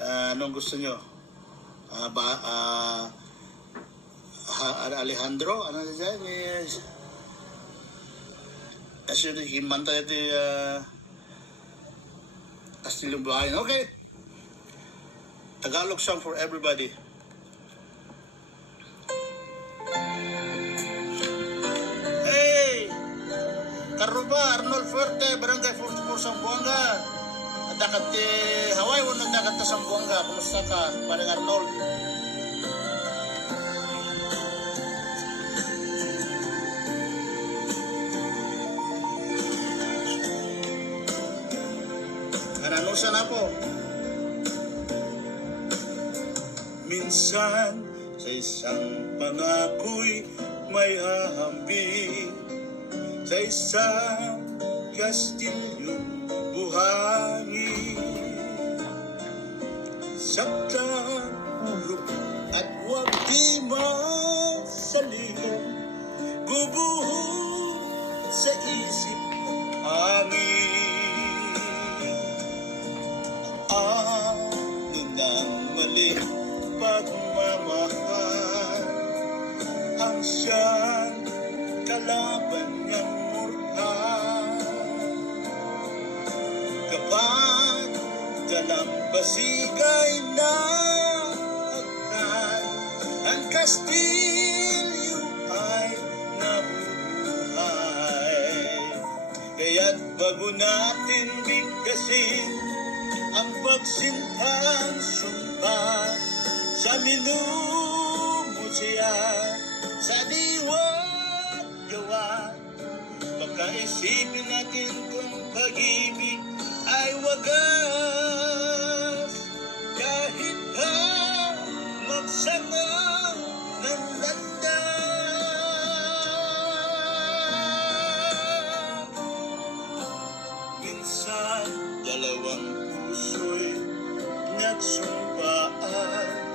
Anong gusto nyo? Alejandro, ano na dyan? Asyado, himanta ito Castillo Bahayan. Okay. Tagalog song for everybody. Hey! Karuba, Arnold Fuerte, Barangay 44 Sambuanga. Dakat Hawaii, unang dakat na Sambuanga. Kumusta ka, parang Arnold? Ananusa na po. Minsan sa isang pangako'y may hahambing, sa isang kastilyong buhangin, saktan, urok at huwag di masaling, bubuhos sa isip hangin. Ano nang mali pagmamahal ang siyang kalaban niyang murka, kapag dalampasig na agad ang kastilyo ay nabubuhay. Kaya't bago natin bigkasin ang pagsintang sumpa, sa minumot siya sa diwa't gawa, baka isipin natin kung pag-ibig ay wagas, kahit pa magsangaw ng landa. Minsan dalawang puso'y nagsumpaan,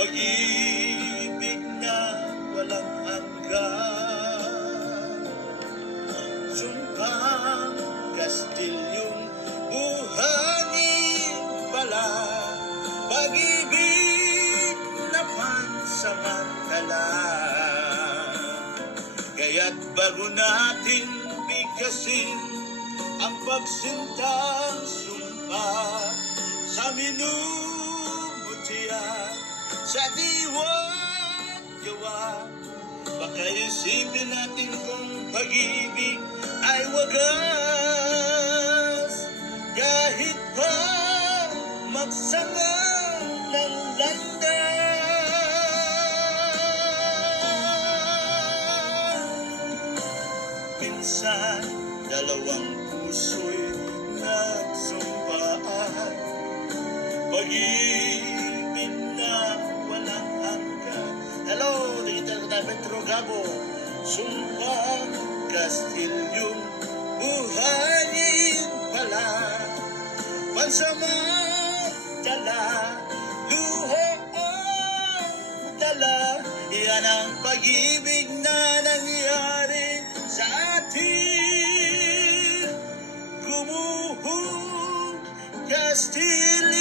pag-ibig na walang hanggan, sumpang kastilyong buhangin pala, pag-ibig na pansamantala. Kaya't bago natin bigkasin ang pagsintang sumpa, sa minumot siya sa diwa't gawa, baka isipin natin kung pag-ibig ay wagas, kahit pa magsama ng landa. Minsan dalawang puso'y nagsumpaan, pag-ibig na walang hanggan. Hello, dito na Petro Gabo. Sumpang kastilyong buhayin pala, pansamantala, luho ang dala. Yan ang pag-ibig na nangyari sa atin. Gumuhong kastilyo